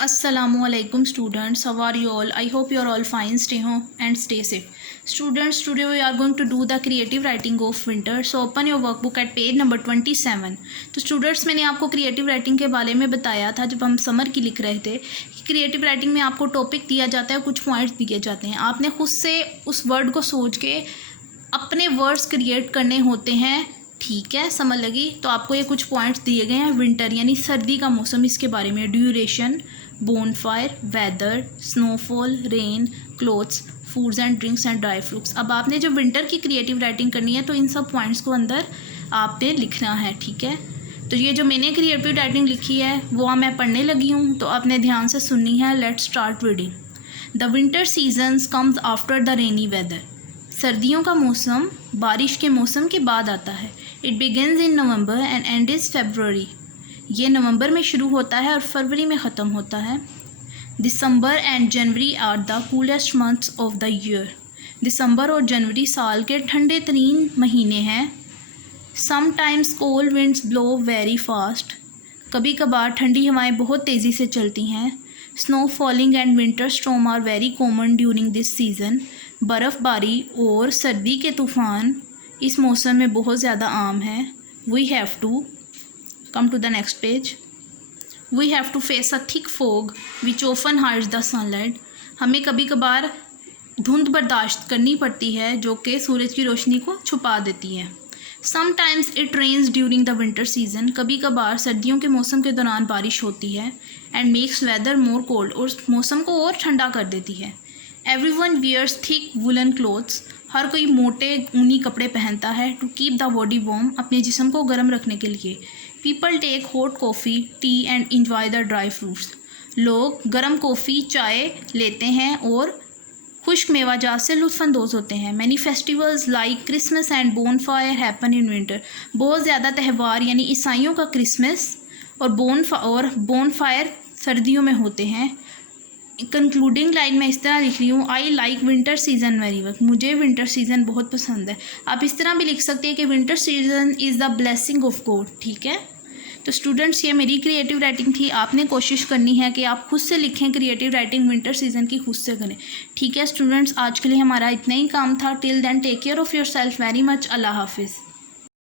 Assalamualaikum students, how are you all? I hope you are all fine. Stay home and stay safe. Students, today we are going to do the creative writing of winter. So open your workbook at page number 27. तो students, मैंने आपको creative writing के बारे में बताया था जब हम समर की लिख रहे थे कि क्रिएटिव राइटिंग में आपको टॉपिक दिया जाता है, कुछ पॉइंट्स दिए जाते हैं, आपने खुद से उस वर्ड को सोच के अपने वर्ड्स क्रिएट करने होते हैं। ठीक है, समझ लगी? तो आपको ये कुछ पॉइंट्स दिए गए हैं। विंटर यानी सर्दी का मौसम, इसके बारे में duration, bonfire, weather, snowfall, rain, clothes, foods and drinks and dry fruits. अब आपने जब विंटर की क्रिएटिव राइटिंग करनी है तो इन सब पॉइंट्स को अंदर आपने लिखना है। ठीक है, तो ये जो मैंने क्रिएटिव राइटिंग लिखी है वो मैं पढ़ने लगी हूँ, तो आपने ध्यान से सुननी है। Let's start reading. The winter seasons comes after the rainy weather. सर्दियों का मौसम बारिश के मौसम के बाद आता है। It begins in November and and is February. ये नवंबर में शुरू होता है और फरवरी में ख़त्म होता है। December and January are the coolest months of the year. दिसंबर और जनवरी साल के ठंडे तरीन महीने हैं। Sometimes cold winds blow very fast. कभी कभार ठंडी हवाएं बहुत तेज़ी से चलती हैं। Snow falling and winter storm are very common during this season. बर्फ़बारी और सर्दी के तूफ़ान इस मौसम में बहुत ज़्यादा आम हैं। We have to come to the next page. We have to face a thick fog which often hides the sunlight. हमें कभी कभार धुंध बर्दाश्त करनी पड़ती है जो कि सूरज की रोशनी को छुपा देती है। Sometimes it rains during the winter season. कभी कभार सर्दियों के मौसम के दौरान बारिश होती है। And makes weather more cold. और मौसम को और ठंडा कर देती है। Everyone wears thick woolen clothes. हर कोई मोटे ऊनी कपड़े पहनता है। To keep the body warm, अपने जिस्म को गर्म रखने के लिए। People take hot coffee, tea and enjoy the dry fruits. लोग गर्म कॉफ़ी, चाय लेते हैं और खुश्क मेवाजात से लुत्फ़अंदोज़ होते हैं। Many festivals like Christmas and bonfire happen in winter. बहुत ज़्यादा त्यौहार यानी ईसाइयों का क्रिसमस और बोनफायर सर्दियों में होते हैं। कंक्लूडिंग लाइन में इस तरह लिख रही हूँ, I like winter season very much. मुझे विंटर सीज़न बहुत पसंद है। आप इस तरह भी लिख सकते हैं कि winter season is the blessing of God. ठीक है, तो स्टूडेंट्स, ये मेरी क्रिएटिव राइटिंग थी। आपने कोशिश करनी है कि आप खुद से लिखें क्रिएटिव राइटिंग विंटर सीज़न की, खुद से करें। ठीक है स्टूडेंट्स, आज के लिए हमारा इतना ही काम था। Till then take care of yourself very much. अल्लाह हाफिज़।